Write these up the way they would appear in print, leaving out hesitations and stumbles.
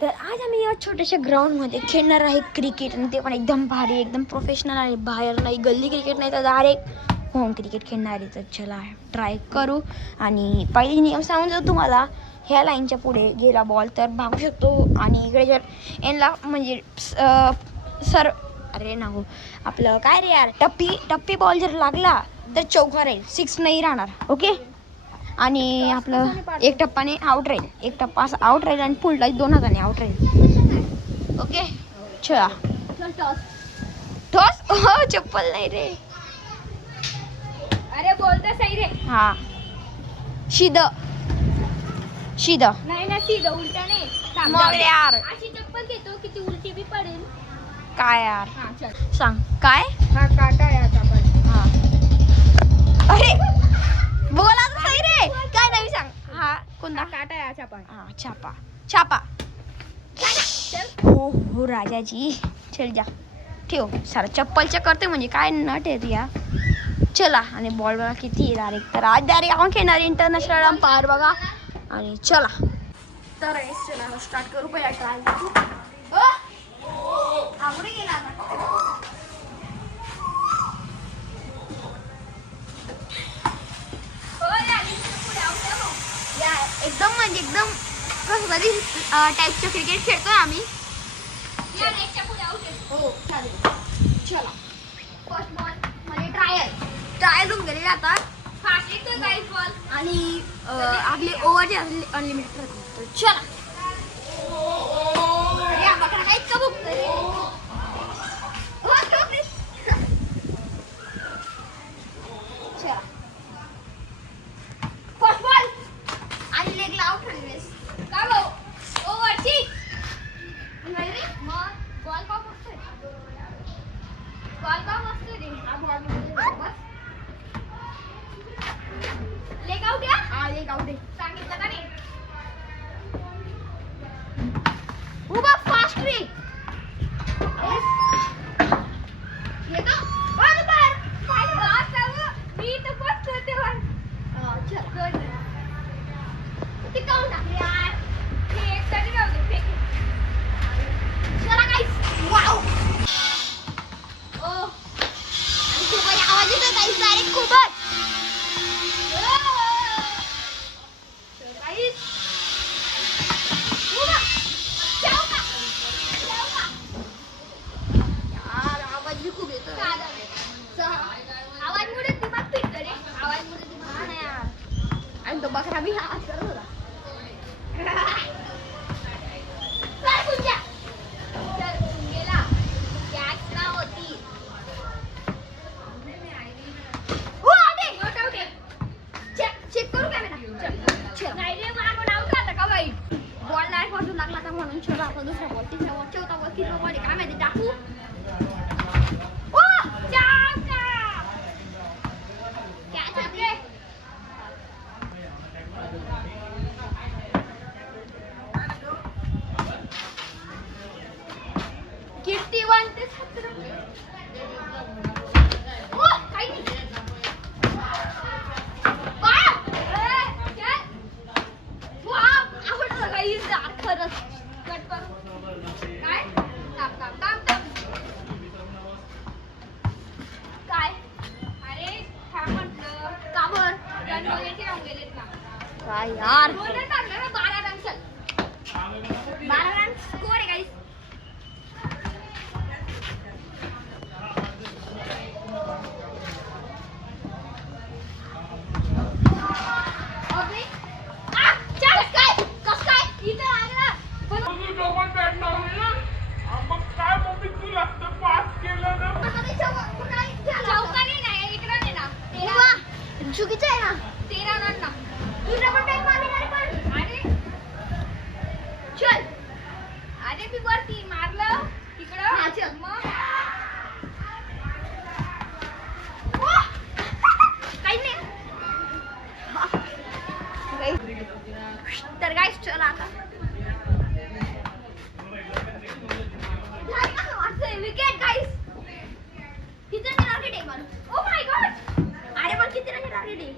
तर आज आम्ही या छोट्याशा ग्राउंडमध्ये खेळणार आहे क्रिकेट आणि ते पण एकदम भारी एकदम प्रोफेशनल आहे. बाहेर नाही, गल्ली क्रिकेट नाही तर डायरेक्ट होम क्रिकेट खेळणार आहे. तर चला ट्राय करू. आणि पहिली नियम सांगून जर तुम्हाला ह्या लाईनच्या पुढे गेला बॉल तर भागू शकतो आणि इकडे जर यांना म्हणजे सर अरे ना हो आपलं काय रे यार टप्पी बॉल जर लागला तर चौका राहील, 6 नाही राहणार. ओके. आणि आपलं एक टप्पाने आउट राहील, एक टप्पा असं आउट राहील आणि फुलटा 2 हाताने आउट राहील. ओके चला टॉस. हो चप्पल नाही रे. अरे बोलता सही रे. हा शीद नाही ना सीधा उलटा नाही. मग यार अशी चप्पल घेतो की ती उलटी बी पडेल. काय यार हा चल सांग काय. हा काटा याचा पण. हा अरे बोला तर सही रे. काय नाही सांग. हा कोणता काटा याचा पण. हा छापा. हो हो राजाजी चल जा ठेव. सारा चप्पलच्या करते म्हणजे काय नट आहे या. चला आणि बॉल बघा किती आहे डायरेक्ट. तर आज डायरेक्ट आपण खेळणार इंटरनॅशनल अंपायर बघा. आणि चला तर चला स्टार्ट करू. पहिला ट्रायल करू. आवडे गेला एकदम म्हणजे एकदम कसं तरी टाईपचं क्रिकेट खेळतोय आम्ही. हो चालेल. चला फर्स्ट बॉल म्हणजे ट्रायल होऊन गेले आता. फास्ट येतो गाइस बॉल. आणि आपली ओव्हर अनलिमिटेड राहते. तर चला अरे बकरा काहीच का बघतोय. चला फर्स्ट बॉल आणि लेगला आउट होईल. काय भाऊ ओव्हरची नाही रे मग बॉल का मस्त आहे. बॉल का मस्त आहे रे. हा बॉल बस लेग आउट या. हा लेग आउट आहे. सांगितलं का नाही. उभा फास्ट रे. येतो वर बाहेर. काय बात आहे. मी तर फर्स्ट होते वन. चला ते काऊन टाकले यार. हे एक तरी राहू दे फेक. चला गाइस वाव. ओ आणि खूप आवाज येतो गाइस डायरेक्ट खूपच. गाइस उभा चौका यार आवाज भी खूप येतो. आवाज मुळे दिमाग फिरतो रे. आवाज मुळे दिमाग. हा ना यार. आणि तो बकरा भी हा करत होता. चल पुंजा. चल गेला. कॅच ना होती. नॉट आउट आहे. चेक करू कॅमेरा. चल नाही रे मागून आउट झाला का बाई. बॉल नाही पडून लागला तर म्हणून चला आता दुसरा बॉल, तिसरा बॉल, चौथा बॉल, तिसरा बॉल काय माहिती टाकू. कॅच आपले. कीर्ती 1 ते 17. ओ काही नाही. वाव. चल. वाव आवडलं गाईस. खरंच कट करू. काय थांब. काय अरे थांब म्हटलं. का बर रन वगैरे राहून गेलेत ना. काय यार. रोलर टाकलं ना 12 रन. चल 12 रन स्कोर आहे गाइस. अबे आ चल काय कस काय इथं लागला. पण चौकाने नाही इकडं ना. चुकीचं आहे ना. 13 रन ना. तू डबल बॅट मारली ना रे पण. अरे चल. अरे मी वरती मारलं हा, तिकडं. चल. मग काही नाही. तर गाइस चला आता विकेट गाइस. किती रन टार्गेट आहे मला. Oh my God. अरे पण किती रन टार्गेट आहे.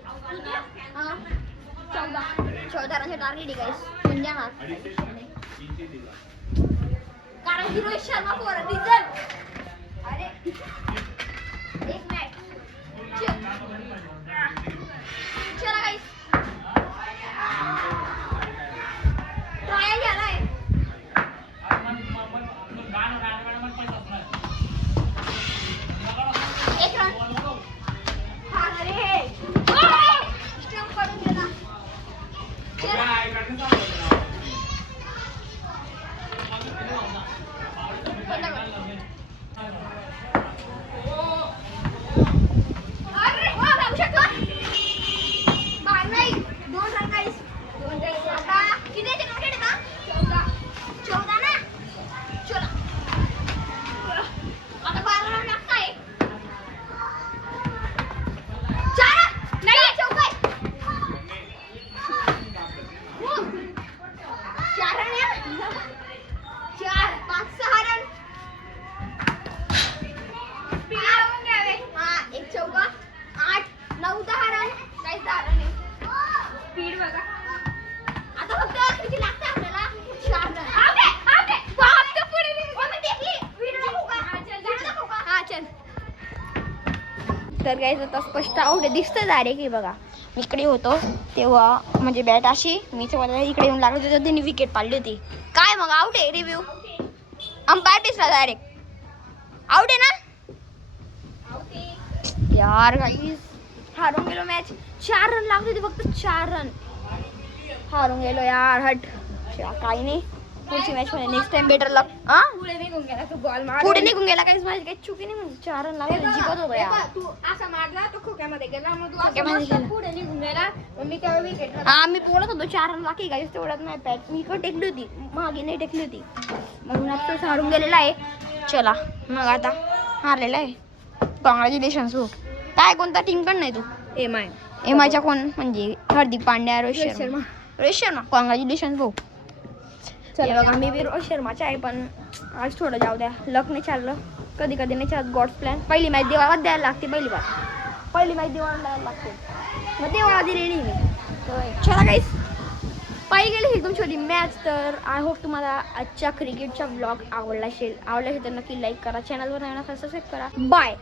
14 14 रनचे टार्गेट आहे गाइस. कोण जाणार. कारण की Rohit Sharma for a reason. अरे एक मॅच चला गाइस ट्रायल झालाय. एक रन. अरे स्टंप करून गेला. चला अरे वा जाऊ शकतो. बाहेर नाही. 2 रन गाइस. 2 रन आता किती चे नोट आहे का? 14 ना. चला आता 12 रन लागताय. 4 नाही 14. 4 रन आहे. 4 5 6 रन. स्पीड लावून घ्यावे. हा एक चौका 8 9 10 रन. काही 10 रन आहे. स्पीड बघा. आता फक्त किती लागतं आपल्याला? 4 रन. आउट बाप ते पुढे मी टेकली. व्हिडिओ दाखवू का? हा चल. तर गाईज आता स्पष्ट आउट दिसतं डायरेक्ट. हे बघा मी इकडे होतो तेव्हा म्हणजे बॅट अशी मी मला इकडे येऊन लागलो तेव्हा त्यांनी विकेट पाडली होती. काय मग आउट आहे रिव्ह्यू. अंपायर दिसला डायरेक्ट. आउट आहे ना यार. गाईज हारून गेलो मॅच. 4 रन लागले होते फक्त 4 रन. हारून गेलो यार. हट काही नाही. पुढची मॅच मध्ये नेक्स्ट टाइम बेटर लक. हा पुढे निघून गेला तू बॉल मार. पुढे निघून गेला. काहीच माझी काही चुकी नाही म्हणजे 4 रन लागले जिंकत होतो यार. तू असा मारला तो खोक्यामध्ये गेला मग तू खोक्यामध्ये असं गेला. मस्त पुढे निघून गेला मग मी तेव्हा विकेट. हा मी बोलत होतो 4 रन बाकी गाईस तेवढ्यात नाही पॅट मी इकडे टेकली होती मागे नाही टेकली होती म्हणून अफसोस हारून गेलेला आहे. चला मग आता हारलेला आहे. कॉंग्रॅच्युलेशन्स हो. काय कोणता टीम पण नाही तू. एम आयच्या कोण म्हणजे हार्दिक पांड्या रोहित शर्मा कॉंग्रॅच्युलेशन्स भाऊ. हे बघा मी बी रोहित शर्माचा आहे पण आज थोडं जाऊ द्या लक नाही चाललं. कधी कधी नाही चालत. God's plan. पहिली मॅच देवाला द्यायला लागते. पहिली मॅच देवाला द्यायला लागते मग देवाला दिलेली मी. चला गाईस पाहिजे गेली एकदम छोटी मॅच. तर आय होप तुम्हाला आजच्या क्रिकेटचा व्लॉग आवडला असेल तर नक्की लाईक करा. चॅनलवर नवीन असेल सबस्क्राईब करा. बाय.